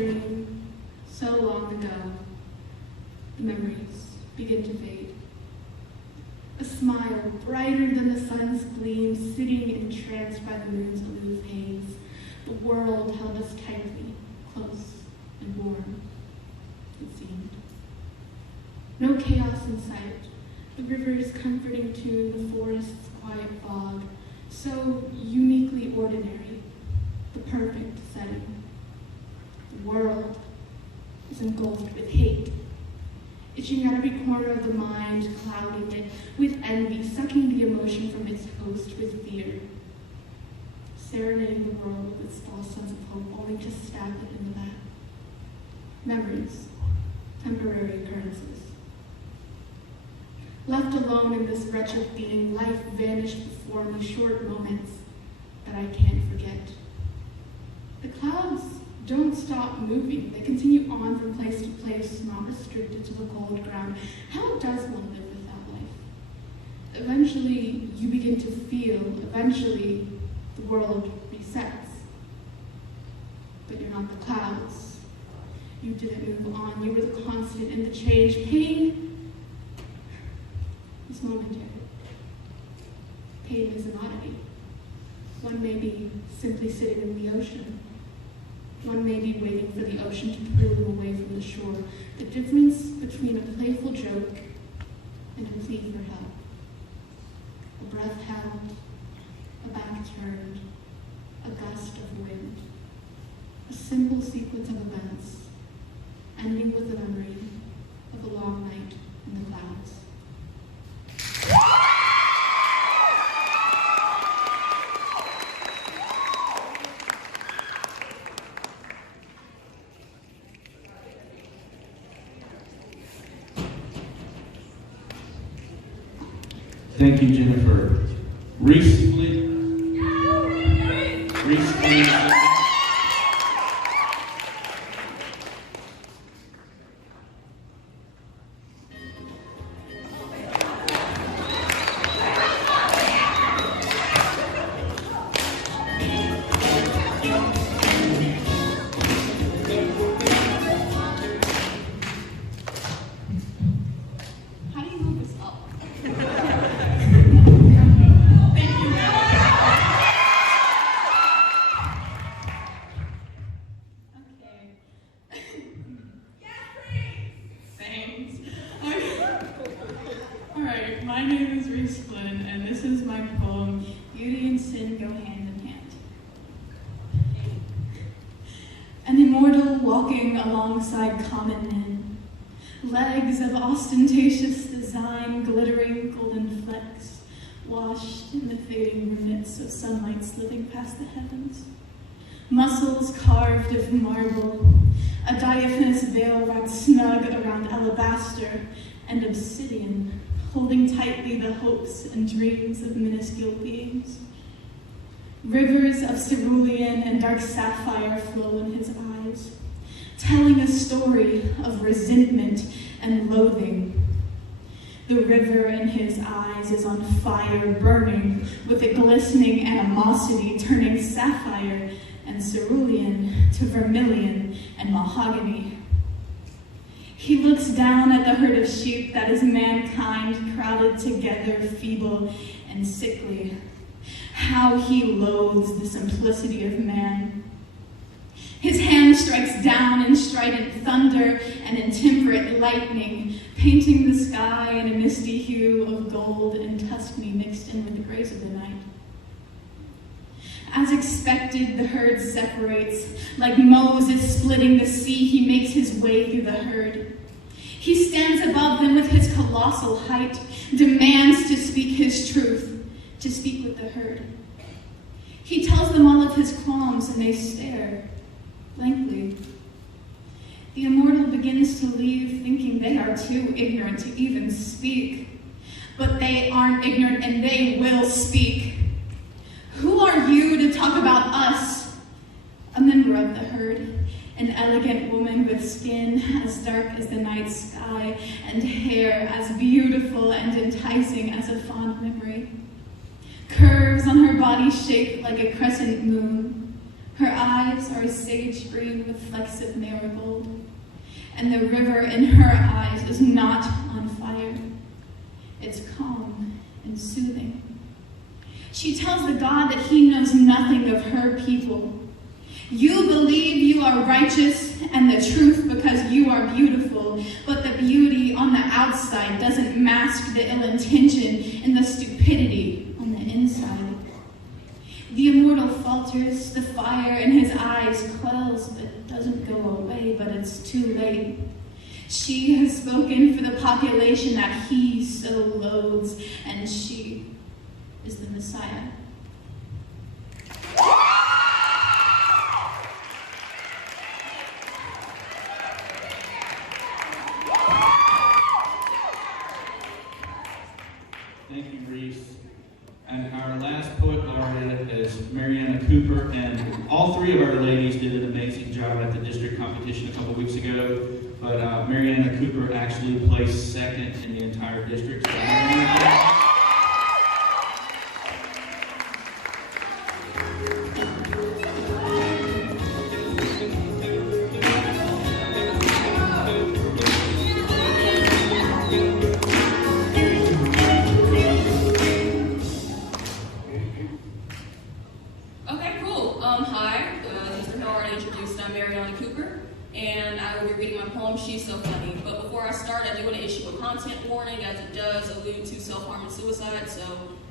dream so long ago, the memories begin to fade. A smile brighter than the sun's gleam, sitting entranced by the moon's aloof haze. The world held us tightly, close and warm, it seemed. No chaos in sight, the river's comforting tune, the forest's quiet fog, so uniquely ordinary, the perfect setting. The world is engulfed with hate, itching at every corner of the mind, clouding it with envy, sucking the emotion from its host with fear, serenading the world with its false sense of hope, only to stab it in the back. Memories, temporary occurrences. Left alone in this wretched being, life vanished before me, short moments that I can't forget. The clouds don't stop moving. They continue on from place to place, not restricted to the cold ground. How does one live without life? Eventually, you begin to feel. Eventually, the world resets. But you're not the clouds. You didn't move on. You were the constant in the change. Pain is momentary. Pain is an oddity. One may be simply sitting in the ocean. One may be waiting for the ocean to pull them away from the shore. The difference between a playful joke and a plea for help. A breath held, a back turned, a gust of wind. A simple sequence of events, ending with the memory of a long night in the clouds. Thank you, Jennifer. Recently. How do you move this up? Alright, my name is Reese Flynn, and this is my poem, Beauty and Sin Go Hand in Hand. An immortal walking alongside common men, legs of ostentatious design, glittering golden flecks, washed in the fading remnants of sunlight slipping past the heavens. Muscles carved of marble, a diaphanous veil wrapped snug around alabaster and obsidian, holding tightly the hopes and dreams of minuscule beings. Rivers of cerulean and dark sapphire flow in his eyes, telling a story of resentment and loathing. The river in his eyes is on fire, burning with a glistening animosity, turning sapphire and cerulean to vermilion and mahogany. He looks down at the herd of sheep that is mankind, crowded together, feeble and sickly. How he loathes the simplicity of man. His hand strikes down in strident thunder and intemperate lightning, painting the sky in a misty hue of gold and Tuscany mixed in with the grays of the night. As expected, the herd separates. Like Moses splitting the sea, he makes his way through the herd. He stands above them with his colossal height, demands to speak his truth, to speak with the herd. He tells them all of his qualms, and they stare blankly. The immortal begins to leave, thinking they are too ignorant to even speak. But they aren't ignorant, and they will speak. Who are you to talk about us? A member of the herd, an elegant woman with skin as dark as the night sky and hair as beautiful and enticing as a fond memory. Curves on her body shaped like a crescent moon. Her eyes are a sage green with flecks of marigold, and the river in her eyes is not on fire. It's calm and soothing. She tells the God that he knows nothing of her people. You believe you are righteous and the truth because you are beautiful, but the beauty on the outside doesn't mask the ill intention and the stupidity on the inside. The immortal falters, the fire in his eyes quells, but doesn't go away, but it's too late. She has spoken for the population that he so loathes, and she is the Messiah. Thank you, Reese. And our last poet laureate is Mariana Cooper, and all three of our ladies did an amazing job at the district competition a couple weeks ago, but Mariana Cooper actually placed second in the entire district. So She's So Funny. But before I start, I do want to issue a content warning as it does allude to self-harm and suicide. So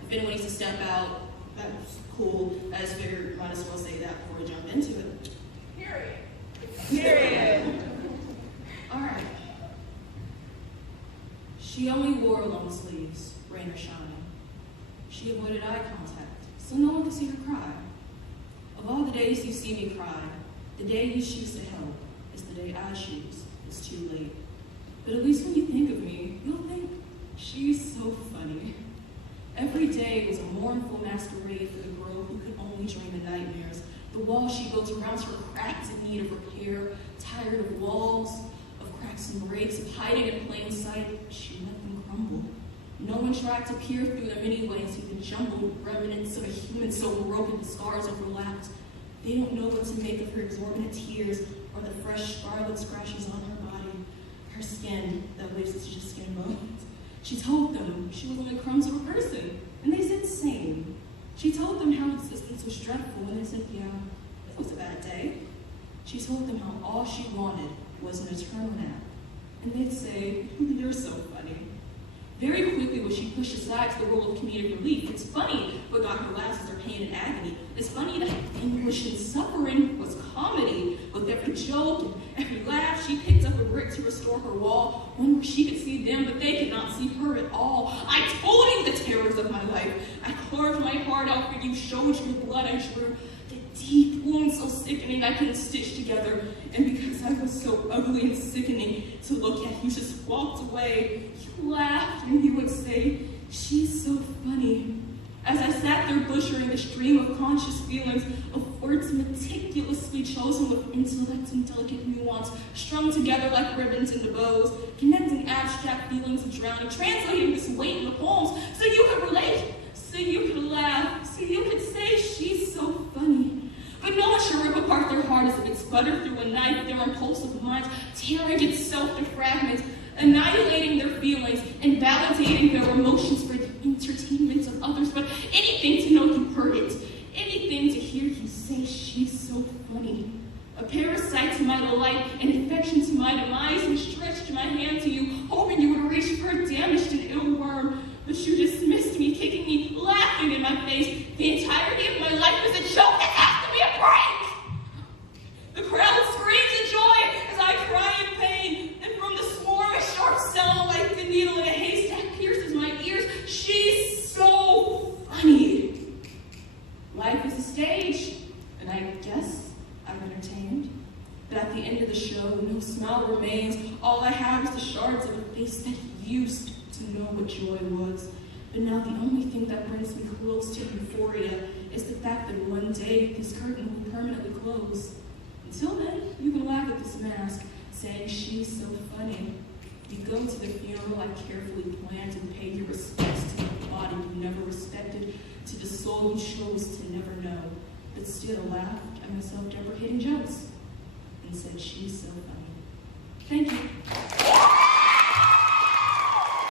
if anyone needs to step out, that's cool. I just figured might as well say that before we jump into it. Period. All right. She only wore long sleeves, rain or shine. She avoided eye contact, so no one could see her cry. Of all the days you see me cry, the day you choose to help is the day I choose. It's too late. But at least when you think of me, you'll think, she's so funny. Every day was a mournful masquerade for the girl who could only dream in nightmares. The walls she built around her cracked in need of repair, tired of walls, of cracks and breaks, of hiding in plain sight, she let them crumble. No one tried to peer through them anyway, through the jumbled remnants of a human so broken the scars overlapped. They don't know what to make of her exorbitant tears or the fresh scarlet scratches on her body, her skin that waves to just skin bones. She told them she was only crumbs of a person, and they said same. She told them how existence was dreadful, and they said, yeah, it was a bad day. She told them how all she wanted was an eternal nap, and they'd say, you're so funny. Very quickly was she pushed aside to the role of comedic relief. It's funny what got her laughs is her pain and agony. It's funny that anguish and suffering was comedy. With every joke and every laugh, she picked up a brick to restore her wall, one where she could see them, but they could not see her at all. I told you the terrors of my life. I carved my heart out for you, showed you the blood I drew, the deep wounds so sickening I couldn't stitch together. And because I was so ugly and sickening to look at, you just walked away. You laughed and you would say, she's so funny. As I sat there butchering the stream of conscious feelings, of words meticulously chosen with intellect and delicate nuance, strung together like ribbons into bows, connecting abstract feelings of drowning, translating this weight into poems so you could relate, so you could laugh, so you could say, she's so funny. But no one should rip apart their heart as if it's buttered through a knife, their impulsive minds, tearing itself to fragments, annihilating their feelings, and validating their emotions for the entertainment of others. But anything to know you heard it, anything to hear you say, she's so funny. A parasite to my delight, an infection to my demise, and stretched my hand to you, hoping you would reach for a damaged and ill worm. But you dismissed me, kicking me, laughing in my face. The entirety of my life was a joke that has to be a break. The crowd screams in joy as I cry in pain, and from the swarm a sharp sound like the needle in a haystack pierces my ears. She's so funny. Life is a stage, and I guess I'm entertained. But at the end of the show, no smile remains. All I have is the shards of a face that used to know what joy was. But now the only thing that brings me close to euphoria is the fact that one day this curtain will permanently close. Until then, you can laugh at this mask, saying she's so funny. You go to the funeral I carefully planned and pay your respects to the body you never respected, to the soul you chose to never know, but still laughed cracking my self-deprecating jokes and said she's so funny. Thank you.